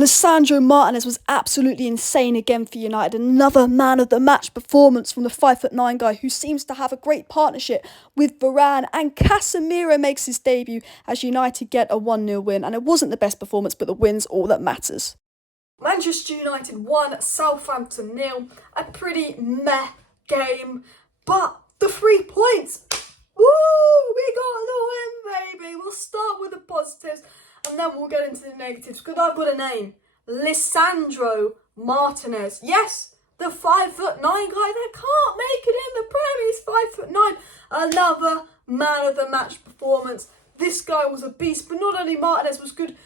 Lisandro Martinez was absolutely insane again for United. Another man of the match performance from the 5'9" guy who seems to have a great partnership with VARANE, and CASEMIRO makes his debut as United get a 1-0 win, and it wasn't the best performance, but the win's all that matters. Manchester United 1, Southampton 0. A pretty meh game, but the 3 points. Woo! We got the win, baby. We'll start with the positives and then we'll get into the negatives, because I've got a name. Lisandro Martinez. Yes, the 5'9" guy that can't make it in the Premier. He's 5'9". Another man of the match performance. This guy was a beast, but not only Martinez was good,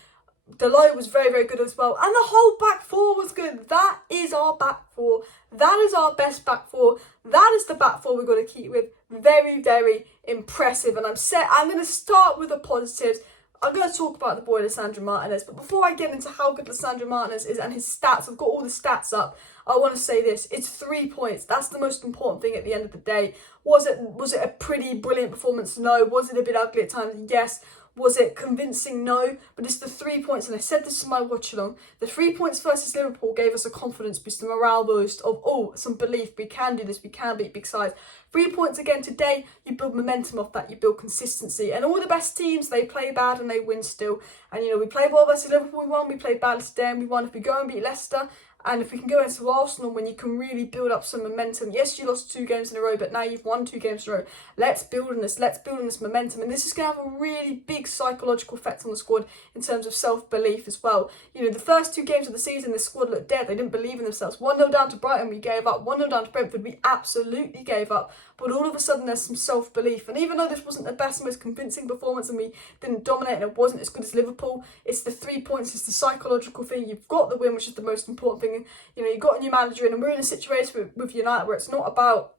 Deloitte was very, very good as well. And the whole back four was good. That is our back four. That is our best back four. That is the back four we've got to keep with. Very, very impressive. And I'm going to start with the positives. I'm going to talk about the boy Lisandro Martinez. But before I get into how good Lisandro Martinez is and his stats, I've got all the stats up. I want to say this. It's 3 points. That's the most important thing at the end of the day. Was it a pretty brilliant performance? No. Was it a bit ugly at times? Yes. Was it convincing? No. But it's the 3 points, and I said this in my watch-along. The 3 points versus Liverpool gave us a confidence boost, a morale boost of, some belief. We can do this. We can beat big sides. 3 points again today. You build momentum off that. You build consistency. And all the best teams, they play bad and they win still. And, we played well versus Liverpool, we won. We played bad today and we won. If we go and beat Leicester, and if we can go into Arsenal when you can really build up some momentum. Yes, you lost 2 games in a row, but now you've won 2 games in a row. Let's build on this. Let's build on this momentum. And this is going to have a really big psychological effect on the squad in terms of self-belief as well. The first 2 games of the season, the squad looked dead. They didn't believe in themselves. 1-0 down to Brighton, we gave up. 1-0 down to Brentford, we absolutely gave up. But all of a sudden, there's some self-belief. And even though this wasn't the best, most convincing performance and we didn't dominate and it wasn't as good as Liverpool, it's the 3 points, it's the psychological thing. You've got the win, which is the most important thing. You've got a new manager in, and we're in a situation with United where it's not about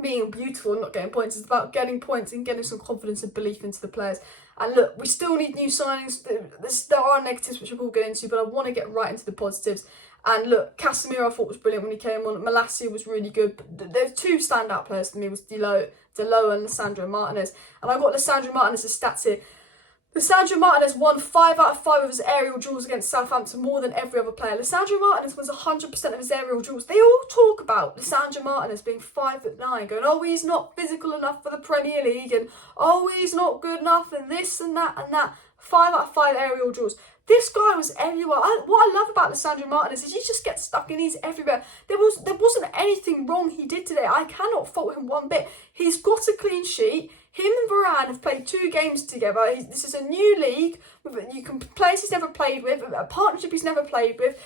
being beautiful and not getting points. It's about getting points and getting some confidence and belief into the players. And look, we still need new signings. There are negatives, which we'll get into, but I want to get right into the positives. And look, Casemiro I thought was brilliant when he came on. Malacia was really good. But there's 2 standout players for me, was Deloitte and Lisandro Martinez. And I've got Lisandro Martinez's stats here. Lisandro Martinez won 5 out of 5 of his aerial duels against Southampton, more than every other player. Lisandro Martinez wins 100% of his aerial duels. They all talk about Lisandro Martinez being 5'9", going, he's not physical enough for the Premier League, and he's not good enough, and this and that and that. 5 out of 5 aerial duels. This guy was everywhere. What I love about Lisandro Martinez is he just gets stuck and he's everywhere. There wasn't anything wrong he did today. I cannot fault him one bit. He's got a clean sheet. Him and VARANE have played 2 games together. This is a new league. You can players he's never played with, a partnership he's never played with,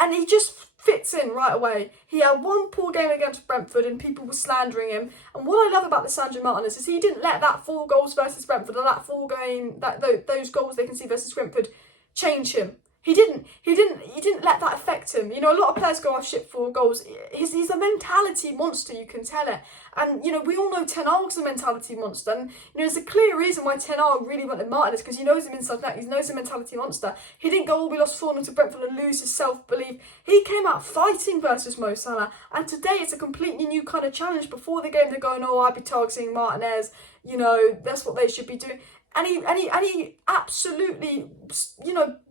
and he just fits in right away. He had 1 poor game against Brentford and people were slandering him. And what I love about Lisandro Martinez is he didn't let that 4 goals versus Brentford, or that 4 game, those goals they can see versus Brentford, change him. He didn't let that affect him. A lot of players go off shit 4 goals. He's a mentality monster, you can tell it. And, we all know Ten Hag's a mentality monster. And, there's a clear reason why Ten Hag really wanted Martinez, because he knows him inside out. He knows the mentality monster. He didn't go, we lost 4-0 to Brentford and lose his self-belief. He came out fighting versus Mo Salah. And today it's a completely new kind of challenge. Before the game, they're going, I'd be targeting Martinez. That's what they should be doing. And he absolutely,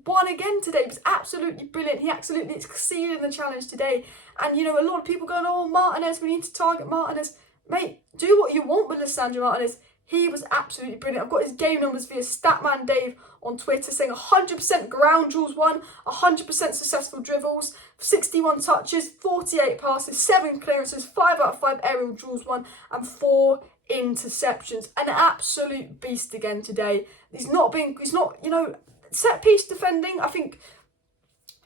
won again today. He was absolutely brilliant. He absolutely succeeded in the challenge today. And, a lot of people going, Martinez, we need to target Martinez. Mate, do what you want with Lisandro Martinez. He was absolutely brilliant. I've got his game numbers via Statman Dave on Twitter saying 100% ground duels won, 100% successful dribbles, 61 touches, 48 passes, 7 clearances, 5 out of 5 aerial duels won, and 4 interceptions. An absolute beast again today. He's not, set piece defending, I think,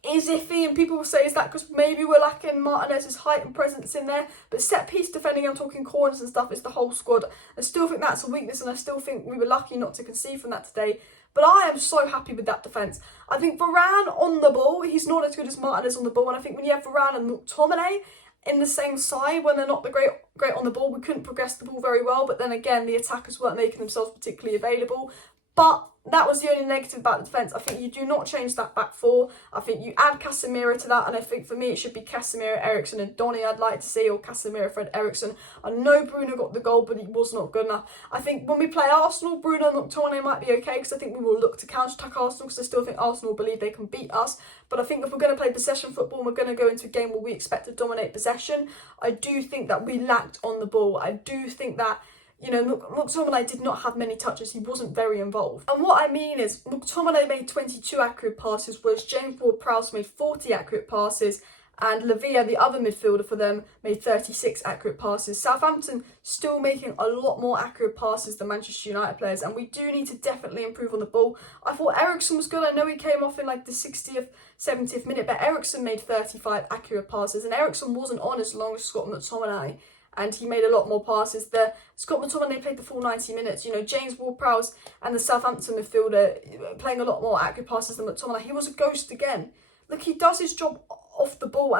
is iffy, and people will say, is that because maybe we're lacking Martinez's height and presence in there? But set piece defending, I'm talking corners and stuff, it's the whole squad. I still think that's a weakness, and I still think we were lucky not to concede from that today. But I am so happy with that defence. I think VARANE on the ball, he's not as good as Martinez on the ball, and I think when you have VARANE and McTominay in the same side, when they're not the great on the ball, we couldn't progress the ball very well. But then again, the attackers weren't making themselves particularly available. But that was the only negative about the defence. I think you do not change that back four. I think you add Casemiro to that, and I think for me it should be Casemiro, Eriksen and Donny I'd like to see, or Casemiro, Fred, Eriksen. I know Bruno got the goal, but he was not good enough. I think when we play Arsenal, Bruno and McTominay might be okay, because I think we will look to counter-attack Arsenal, because I still think Arsenal believe they can beat us. But I think if we're going to play possession football and we're going to go into a game where we expect to dominate possession, I do think that we lacked on the ball. I do think that, you know, McTominay did not have many touches. He wasn't very involved. And what I mean is, McTominay made 22 accurate passes, whereas James Ward-Prowse made 40 accurate passes, and NEVILLE, the other midfielder for them, made 36 accurate passes. Southampton still making a lot more accurate passes than Manchester United players, and we do need to definitely improve on the ball. I thought Eriksen was good. I know he came off in like the 60th, 70th minute, but Eriksen made 35 accurate passes, and Eriksen wasn't on as long as Scott McTominay, and he made a lot more passes there. Scott McTominay played the full 90 minutes. You know, James Ward-Prowse and the Southampton midfielder playing a lot more accurate passes than McTominay. He was a ghost again. Look, he does his job off the ball,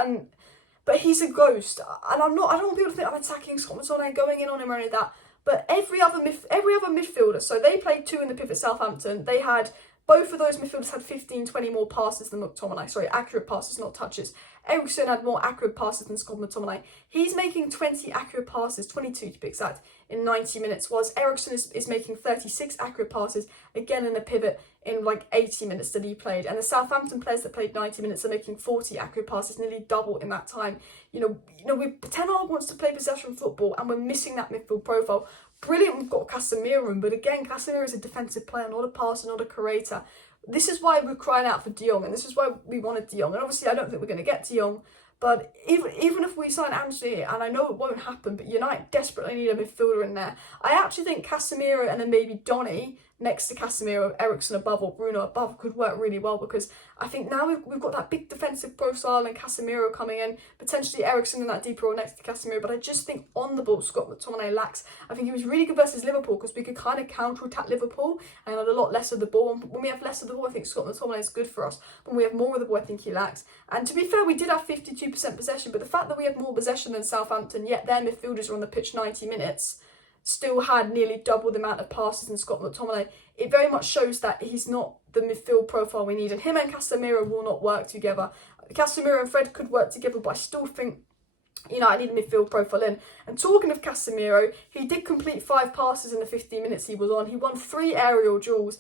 but he's a ghost. And I don't want people to think I'm attacking Scott McTominay, going in on him or any of that. But every other midfielder, so they played two in the pivot Southampton. They had, both of those midfielders had 15, 20 more passes than McTominay. Sorry, accurate passes, not touches. Eriksen had more accurate passes than Scott McTominay. He's making 20 accurate passes, 22 to be exact, in 90 minutes, whilst Eriksen is making 36 accurate passes, again in a pivot, in like 80 minutes that he played. And the Southampton players that played 90 minutes are making 40 accurate passes, nearly double in that time. You know, Ten Hag wants to play possession football, and we're missing that midfield profile. Brilliant, we've got Casemiro, but again, Casemiro is a defensive player, not a passer, not a creator. This is why we're crying out for De Jong, and this is why we wanted De Jong. And obviously, I don't think we're going to get De Jong, but even if we sign Anthony, and I know it won't happen, but United desperately need a midfielder in there. I actually think Casemiro and then maybe Donny next to Casemiro, Eriksen above or Bruno above could work really well, because I think now we've got that big defensive profile and Casemiro coming in, potentially Eriksen in that deeper role next to Casemiro, but I just think on the ball Scott McTominay lacks. I think he was really good versus Liverpool because we could kind of counter-attack Liverpool and had a lot less of the ball. And when we have less of the ball, I think Scott McTominay is good for us. When we have more of the ball, I think he lacks. And to be fair, we did have 52% possession, but the fact that we had more possession than Southampton, yet their midfielders were on the pitch 90 minutes, still had nearly double the amount of passes than Scott McTominay, it very much shows that he's not the midfield profile we need, and him and Casemiro will not work together. Casemiro and Fred could work together, but I still think, you know, I need a midfield profile in. And talking of Casemiro, he did complete 5 passes in the 15 minutes he was on. He won 3 aerial duels.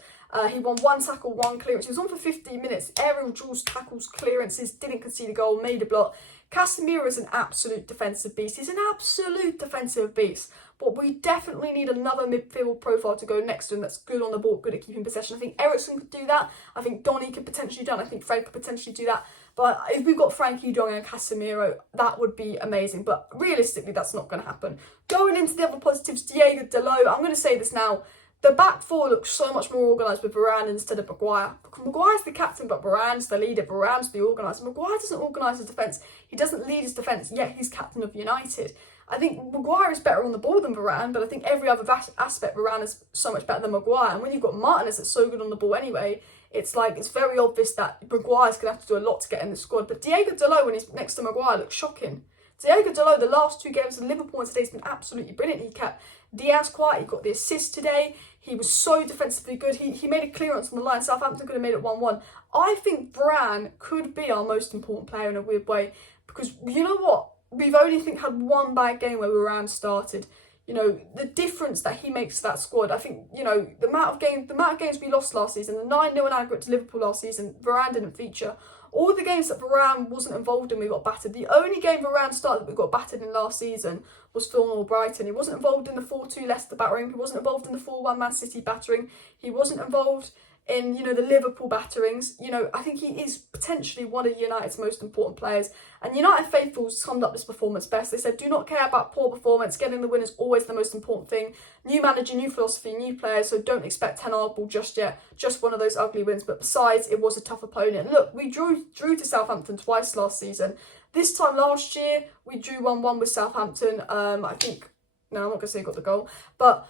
He won 1 tackle, 1 clearance. He was on for 15 minutes. Aerial duels, tackles, clearances, didn't concede a goal, made a block. Casemiro is an absolute defensive beast. He's an absolute defensive beast. But we definitely need another midfield profile to go next to him that's good on the ball, good at keeping possession. I think Eriksen could do that. I think Donny could potentially do that. I think Fred could potentially do that. But if we've got Frankie de Jong and Casemiro, that would be amazing. But realistically, that's not going to happen. Going into the other positives, Diego Dalot, I'm going to say this now. The back four looks so much more organised with Varane instead of Maguire. Maguire's the captain, but Varane's the leader. Varane's the organiser. Maguire doesn't organise his defence. He doesn't lead his defence, yet he's captain of United. I think Maguire is better on the ball than Varane, but I think every other aspect Varane is so much better than Maguire. And when you've got Martinez that's so good on the ball anyway, it's very obvious that Maguire's going to have to do a lot to get in the squad. But Diego Dalot, when he's next to Maguire, looks shocking. Diego Dalot, the last 2 games of Liverpool and today, has been absolutely brilliant. He kept Diaz quiet. He got the assist today. He was so defensively good. He made a clearance on the line. Southampton could have made it 1-1. I think Varane could be our most important player in a weird way, because you know what? We've only had 1 bad game where Varane started. You know, the difference that he makes to that squad. I think, you know, the amount of games we lost last season, the 9-0 in aggregate to Liverpool last season, Varane didn't feature. All the games that Varane wasn't involved in, we got battered. The only game Varane started that we got battered in last season was Fulham Brighton. He wasn't involved in the 4-2 Leicester battering. He wasn't involved in the 4-1 Man City battering. He wasn't involved in, you know, the Liverpool batterings. You know, I think he is potentially one of United's most important players. And United faithful summed up this performance best. They said, do not care about poor performance. Getting the win is always the most important thing. New manager, new philosophy, new players. So don't expect Ten Hag ball just yet. Just one of those ugly wins. But besides, it was a tough opponent. Look, we drew to Southampton twice last season. This time last year, we drew 1-1 with Southampton. I think, no, I'm not going to say got the goal. But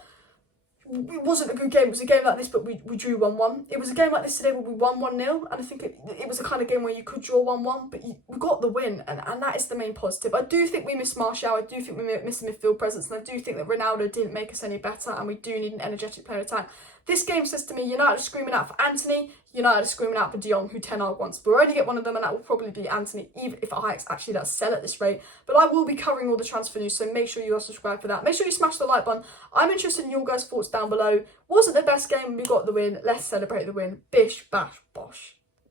it wasn't a good game. It was a game like this, but we drew 1-1. It was a game like this today where we won 1-0, and I think it was a kind of game where you could draw 1-1, but we got the win, and that is the main positive. I do think we miss Martial. I do think we miss a midfield presence, and I do think that Ronaldo didn't make us any better, and we do need an energetic player attack. This game says to me, United are screaming out for Anthony, United are screaming out for De Jong, who Ten Hag wants. We'll only get one of them, and that will probably be Anthony, even if Ajax actually does sell at this rate. But I will be covering all the transfer news, so make sure you are subscribed for that. Make sure you smash the like button. I'm interested in your guys' thoughts down below. Wasn't the best game, we got the win. Let's celebrate the win. Bish, bash, bosh.